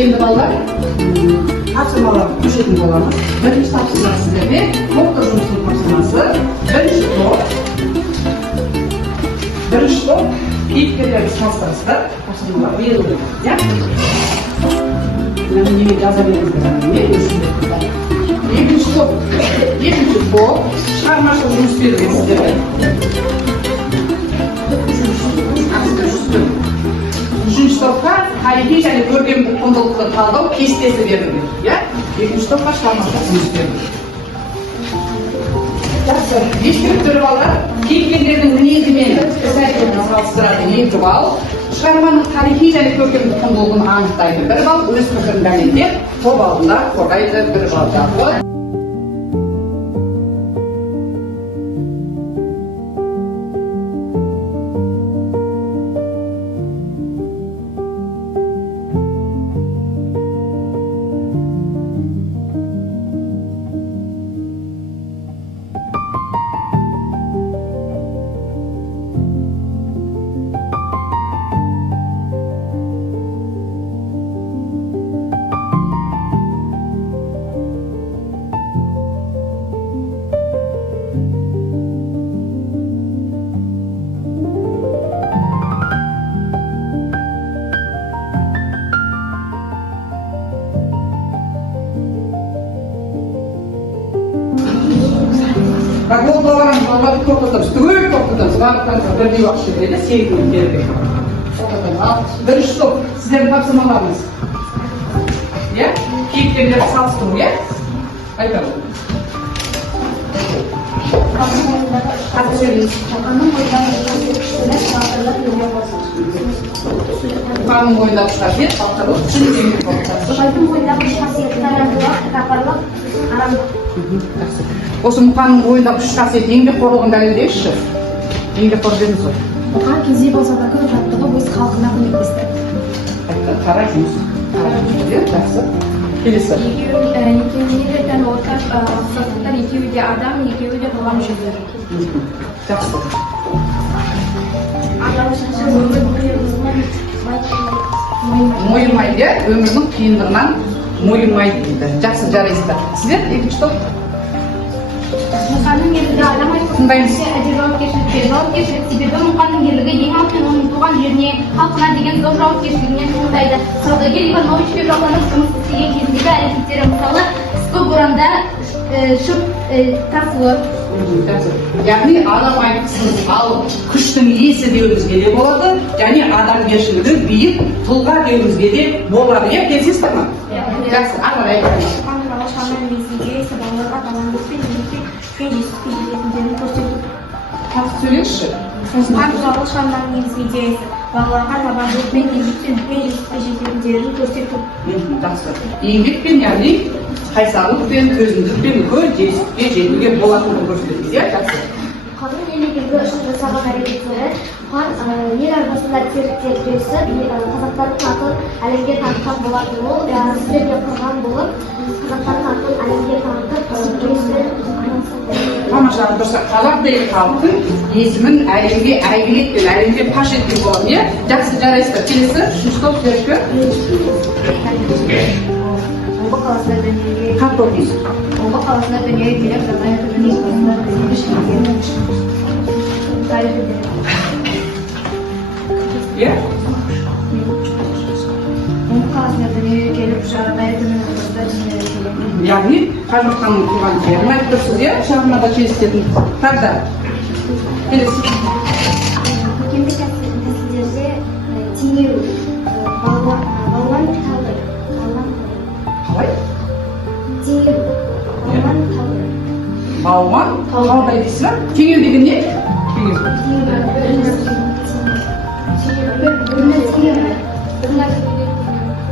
Endi bolalar, topshirmalar qo'shadigan bo'lamiz. Birinchi topshirma sizlarga to'xta жұмысының topshirmasi. Birinchi top кейіпкерлер салыстырысында тапсырмалар берілді. Ya? Мен неге жаза беріңіздер? Екінші топ шығармашылық жұмыс берілген сіздерге. Üçüncü topta tarihi және көркемдік құндылықты талдау кестесі берілген. Екінші топқа шығармашылық жұмыс берілген. Жақсы, ескеріп тұрып алған кейіпкерлердің мінезімен іс-әрекетін салыстыратын 2 балл, шығарманың тарихи және көркемдік құндылығын анықтайды 1 балл, өз пікірін дәлелдеп, топ алдында қорғайды 1 балл жағы. Gol doğaran bağladı toplatamız, tüyü toplatamız, varlıklarınızı birliği vakşırıyla sevgilim geldi. Birinci top, sizlerin tapsırmalarınız. Keyiflerleri salsın, Aytalım. Hadi söyleyin. Kanun boyunda kısafiyet, halkalık, şimdi sevgilim toplatamız. Kanun boyunda kısafiyet, takaparlık, aramlık. Осы мұқанның бойында күш қасиеті еңбек қорлығын дәлелдейікші. Еңбек қор дедіңіз ғой. Мұқан кедей болса да көп жаттығы өз халқына көмектесті. Қарайсыңыз. Жақсы. Келесі. Екеуіне де тән ортақ ұқсастықтар, екеуі де адам, екеуі де қоғам мүшелері. Жақсы. Мойымайды, өмірдің қиындығынан мойымайды дейді. Жақсы, жарайсыздар. Сіздер екінші топ? Мұқанның ерлігі адам айтқысы жауапкершілік себебі Мұқанның ерлігі ең алдымен оның туған жеріне, халқына деген зор жауапкершілігінен туындайды. Саудагер Ивановичпен жалғанып жұмыс істеген кезіндегі әрекеттері мысалы қысқы боранда шөп тасуы. Яғни адам айтқысыз ал күштің иесі деуімізге де болады, және адамгершілігі биік тұлға деуімізге де болады. Келісесіздер ме? Жақсы, ағыр айтыңыз. Söyleyişi. Bağlı şanların негізгі идеясы. Балаларға табандылық пен еңбекпен үлкен жетістікке жететіндерін көрсету. Жақсы. Еңбекпен, яғни қайсарлықпен, төзімділікпен үлкен жетістікке жетуге болатынын көрсетеді. Жақсы. Мұқанның ел игілігі үшін жасаған әрекеттері Мұқан ел арбасында терліктер күресіп, қазақтардың атын әлемге танытқан болатын. Ол сіздерге құрған болып, қазақтардың атын әлемге танытып, тамаша дұрыс. Қазақ халқын есімін әлемге әйгілі еткен, әлемге паш еткен болады. Жақсы, жарайсыздар. Келесі, үшінші топ беркі. Омбы қаласында дүниеге келіп, жаңа түрін есбасында тарихы береді. Омбы қаласында дүниеге келіп, жаңа түрін Яғни, Қажымұқанның туған жерін айтып тұрсыз, шағымада келісетін тағда. Келесі. Көркемдік тәсілдерде теңеу, балуан талды. Қалай? Теңеу, балуан талды. Балуан талдай дейсіз ба? Теңеу деген не?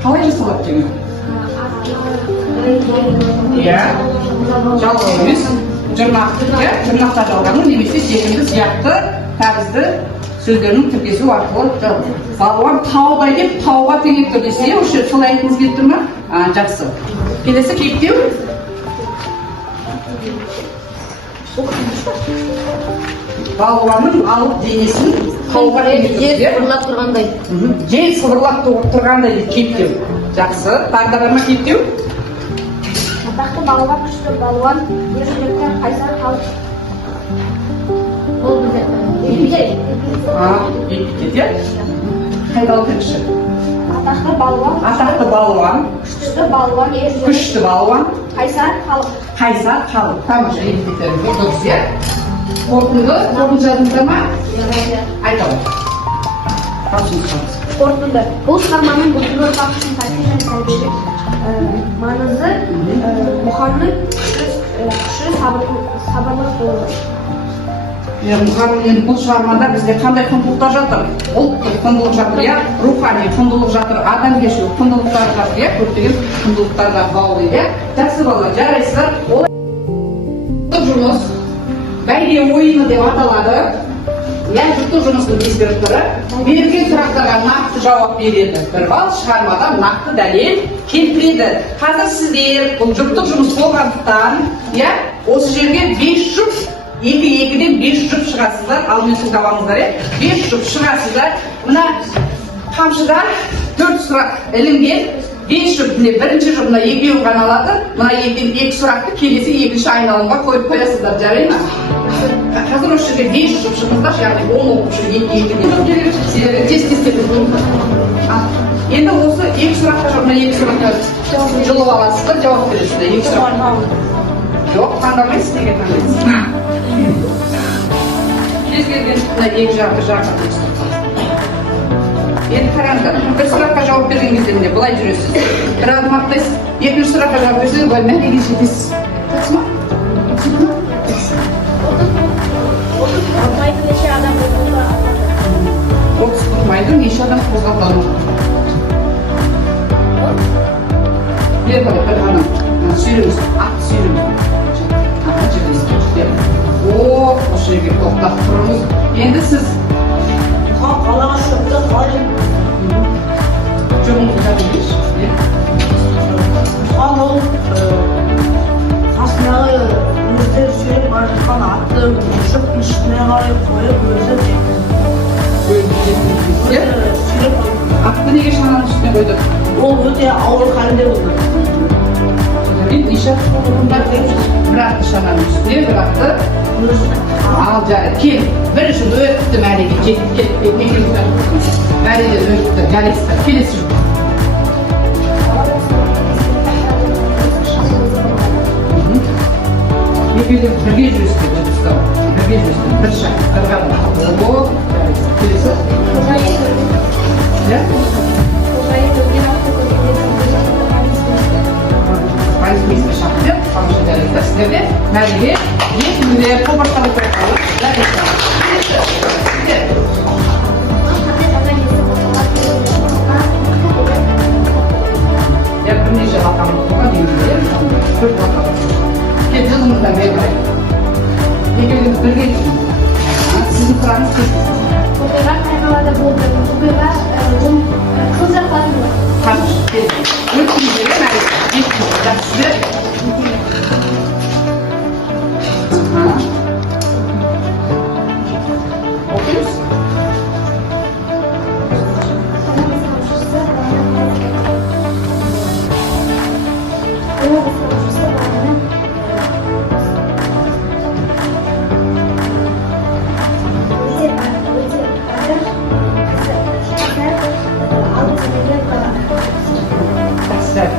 Қалай жасалады теңеу? Жалғау емес, жұрнақта жалғаны немесе секінді, сияқты, тәрізді сөздерінің тіркесу арқылы балуан тауға деп тауға теңеп тұр десе, осы сол айтыңыз келіп тұр ма? Жақсы. Келесі кейіптеу. Балуанның алып денесін тауға теңеп тұр. Жел сыбырлап тұрғандай. Жел сыбырлап тұрғандай деп кейіптеу. Жақсы. Тағы да бар ма кейіптеу? Атақты балуан, күшті балуан, ержүректі қайсар халық. Ол бізде. Епитет. Қайдалы тіркіші? Атақты балуан. Атақты балуан. Күшті балуан, ержүректі. Күшті балуан. Қайсар халық. Қайсар халық. Тамаша епитеттеріміз болды бізге. Қорытынды жадыңызда ма? Айталым. Қорытынды. Бұл шығарманың бүкіл ұрпақ үшін тарихи және тәрбиелік маңызы мұхаңның күші сабырлық болуы. Мұхаңның бұл шығармада бізде қандай құндылықтар жатыр? Ұлттық құндылық жатыр, рухани құндылық жатыр, адамгершілік құндылықтар жатыр, көптеген құндылықтарға баулы. Жақсы балалар, жарайсыздар. Жұмыс бәйге ойыны деп аталады. Жұптық жұмыстың директоры берген сұрақтарға нақты жауап береді. Бір балл шығармада нақты дәлел келтіреді. Қазір сіздер бұл жұптық жұмыс болғандықтан, осы жерге 5 жұп, 2-2-ден 5 жұп шығасыздар. Ал мен сіз табаңыздар, 5 жұп шығасыздар. Мына қамшыда 4 сұрақ ілінген. 5 жұп, бірінші жұп мына екеуін ғана алады. Мына 2 сұрақты келесі екінші айналымға қойып қоясыздар, жарай ма? Қазір осы жерге 5 жұп шығыңыздар, яғни 10 оқушы 2-2-ден себебі тез-тез енді осы 2 сұраққа жоқ, мына 2 сұраққа жылып аласыздар, жауап бересіздер. 2 сұрақ жоқ, таңдамайсыз, неге таңдайсыз? Кез келген мына 2 жаққа енді қараңыздар, бір сұраққа жауап берген кезде міне былай жүресіз. Бір адым аттайсыз, екінші сұраққа жауап берсеңіз, былай мәреге жетесіз. Жақсы ма? Тұрмайды неше адам қозғалды? 30 тұрмайды неше адам қозғалды? Бер бара, бір ғана сүйреңіз, ат сүйреңіз. Осы жерге тоқтап тұрыңыз. Енді сіз қалаға шығыпты қалай? Жоғыңызды жатыңыз. Ол қасындағы өздері сүйреп бара жатқан атты ұшып үстіне қарай қойып өзі сүйреп Атты неге шананың үстіне қойды? ол өте ауыр халде болды. Неше тұрғындар бір атты шананың үстіне, бір атты ал жары, кел, бірінші өтті мәреге, жетіп кетіп, мәреден өтті, жарайсыздар, келесі жұп. Екеуден бірге жүрістер, бірге жүрістер, бір шақ, бір ғана. Жарайсыздар, келесі. Полицейский шахтер, қамшы жарайсыздар, сіздерде мәреге есімде қобырталы қойқалы. Бірнеше лақамыз болған еңгілер, 4 лақамыз. Кеп жылыңыздан бері қарай. Екеуіңіз бірге жүріңіз. Сіздің құраңыз кестіңіз. Оқиға қай қалада болды? Оқиға Қыздар қаласында. Қамыш, келіңіз. Өткім берген әлі. Естіңіз, жақсыздар. Оқимыз?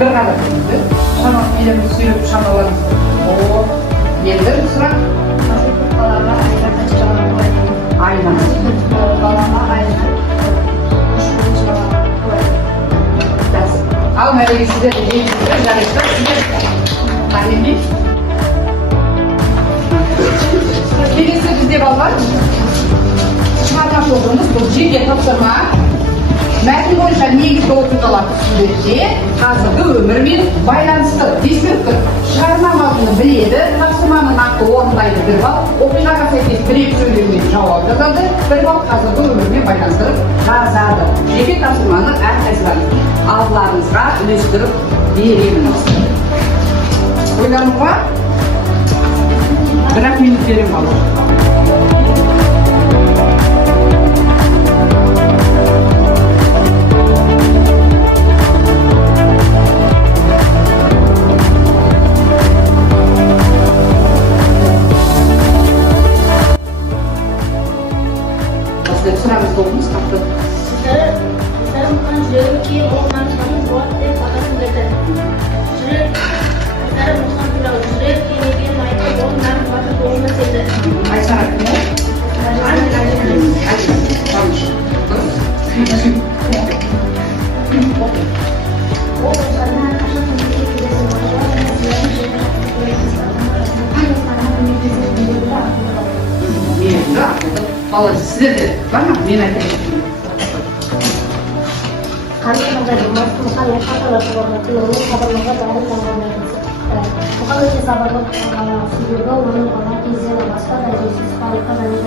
Bir ғана көрінді. Шамақ еліміз сүйреп шамаларымыз. Енді сұрақ? Балаға айна қанша бала қойды? Айна. Балаға айна 3 бала қойды. Ал мәреге сіздер еңгіздер, жарайсыздар, сіздер қанемей. Келесі бізде балалар. Шығармашылығымыз бұл жеке тапсырма. мәтін бойынша негізгі оқиғалар түсіндірсе, қазіргі өмірмен байланысты ескеріп тұр. Шығарма мазмұны біледі, тапсырманы нақты орындайды 1 балл, оқиғаға сәйкес 1-2 сөйлеммен жауап жазады, 1 балл қазіргі өмірмен байланыстырып жазады. Жеке тапсырманы әрқайсыларыңыз алдыларыңызға үлестіріп беремін. Ойлануға 1 минут беремін балалар. Сұрағыңыз болыңыз, тақты. Сіздер мұқан жүрегі кейін ол намысқанын болады деп атасын берді. Сіздер мұқан туралы жүрек кенеген айтып ол намыс батыр болуына сенді. Айсара кім ол? Ол осыларына қашан көмекке келесі болуға мәселелерін Бала, сіздерде бар ма? Мен айтайын. Қандай мұқан ешқаталасы болмайтын оның сабырлығы бәрі болғанын мұқан өте сабырлы себебі оның бала кезден басқа да жесіз халыққа және